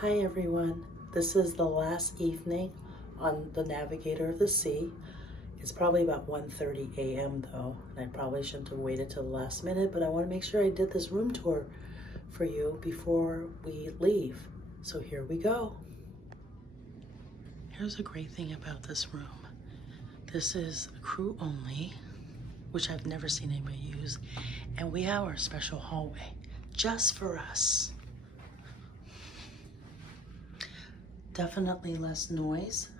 Hi everyone, this is the last evening on the Navigator of the Sea. It's probably about 1:30 a.m. though, and I probably shouldn't have waited till the last minute, but I want to make sure I did this room tour for you before we leave. So here we go. Here's a great thing about this room. This is crew only, which I've never seen anybody use, and we have our special hallway just for us. Definitely less noise.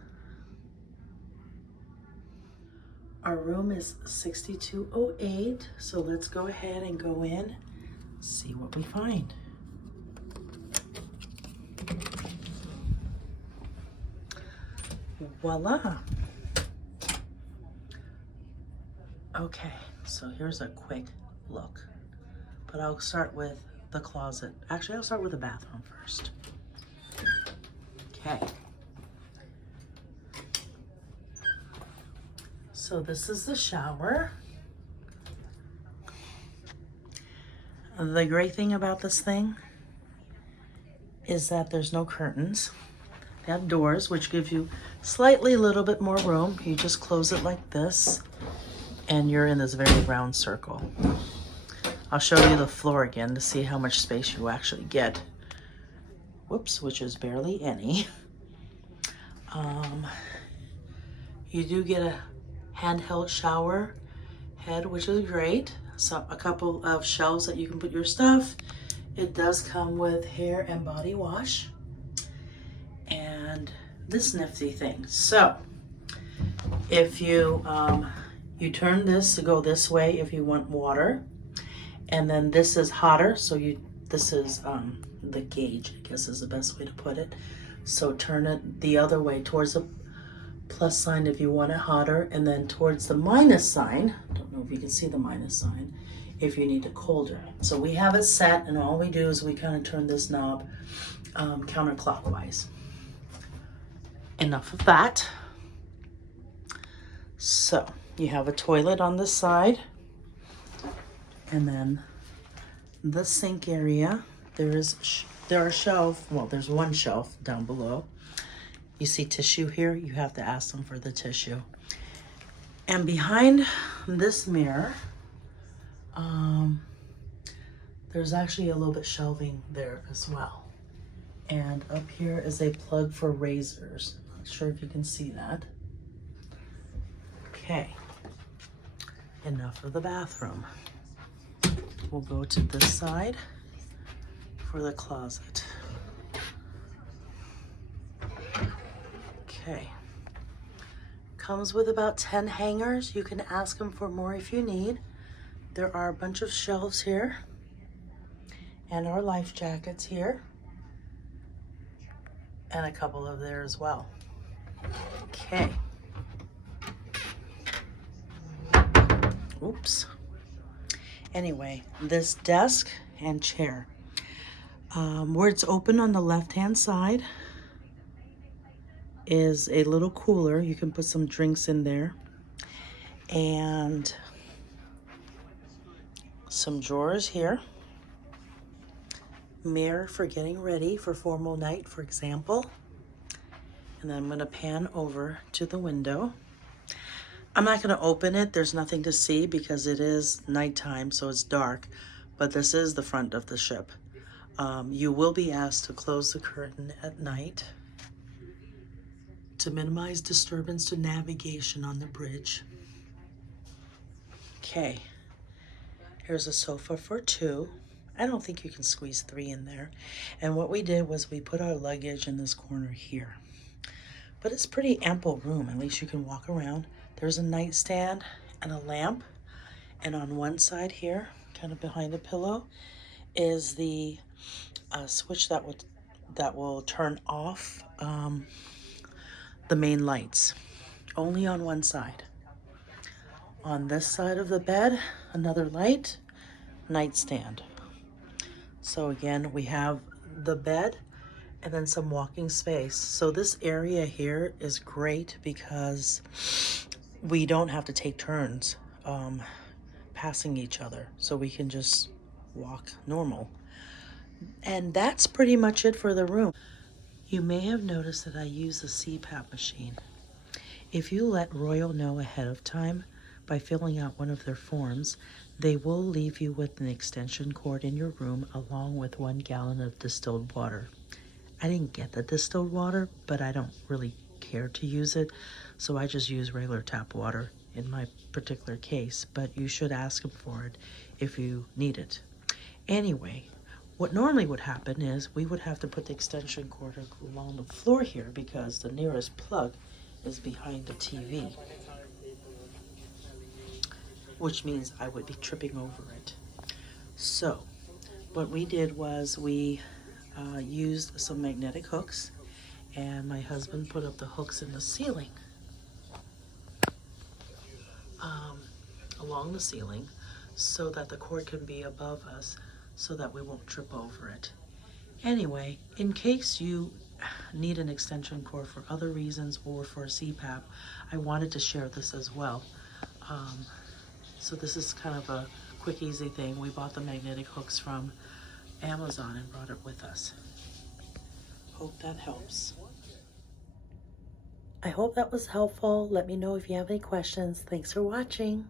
Our room is 6208, so let's go ahead and go in, see what we find. Voila. Okay, so here's a quick look, but I'll start with the closet. Actually, I'll start with the bathroom first. Okay. So this is the shower. The great thing about this thing is that there's no curtains. They have doors, which give you slightly a little bit more room. You just close it like this, and you're in this very round circle. I'll show you the floor again to see how much space you actually get. Whoops, which is barely any. You do get a handheld shower head, which is great. So a couple of shelves that you can put your stuff. It does come with hair and body wash and this nifty thing. So if you you turn this to go this way if you want water, and then this is hotter, so this is the gauge, I guess is the best way to put it. So turn it the other way towards the plus sign if you want it hotter, and then towards the minus sign, I don't know if you can see the minus sign, if you need it colder. So we have it set, and all we do is we kind of turn this knob counterclockwise. Enough of that. So you have a toilet on this side, and then the sink area. There are shelves. Well, there's one shelf down below. You see tissue here, you have to ask them for the tissue. And behind this mirror, there's actually a little bit shelving there as well. And up here is a plug for razors. Not sure if you can see that. Okay, enough of the bathroom. We'll go to this side for the closet. Okay, comes with about 10 hangers. You can ask them for more if you need. There are a bunch of shelves here and our life jackets here, and a couple of there as well. Okay. Oops. Anyway, this desk and chair, where it's open on the left-hand side, is a little cooler. You can put some drinks in there, and some drawers here. Mirror for getting ready for formal night, for example. And then I'm gonna pan over to the window. I'm not gonna open it, there's nothing to see because it is nighttime, so it's dark, but this is the front of the ship. You will be asked to close the curtain at night to minimize disturbance to navigation on the bridge. Okay, here's a sofa for two. I don't think you can squeeze three in there. And what we did was we put our luggage in this corner here. But it's pretty ample room, at least you can walk around. There's a nightstand and a lamp. And on one side here, kind of behind the pillow, is the switch that will turn off the main lights. Only on one side. On this side of the bed, another light, nightstand. So again, we have the bed and then some walking space. So this area here is great because we don't have to take turns passing each other. So we can just walk normal. And that's pretty much it for the room. You may have noticed that I use a CPAP machine. If you let Royal know ahead of time by filling out one of their forms, they will leave you with an extension cord in your room along with 1 gallon of distilled water. I didn't get the distilled water, but I don't really care to use it, so I just use regular tap water in my particular case, but you should ask them for it if you need it. Anyway, what normally would happen is we would have to put the extension cord along the floor here because the nearest plug is behind the TV, which means I would be tripping over it. So what we did was we used some magnetic hooks, and my husband put up the hooks in the ceiling, along the ceiling, so that the cord can be above us so that we won't trip over it. Anyway, in case you need an extension cord for other reasons or for CPAP, I wanted to share this as well. So this is kind of a quick, easy thing. We bought the magnetic hooks from Amazon and brought it with us. Hope that helps. I hope that was helpful. Let me know if you have any questions. Thanks for watching.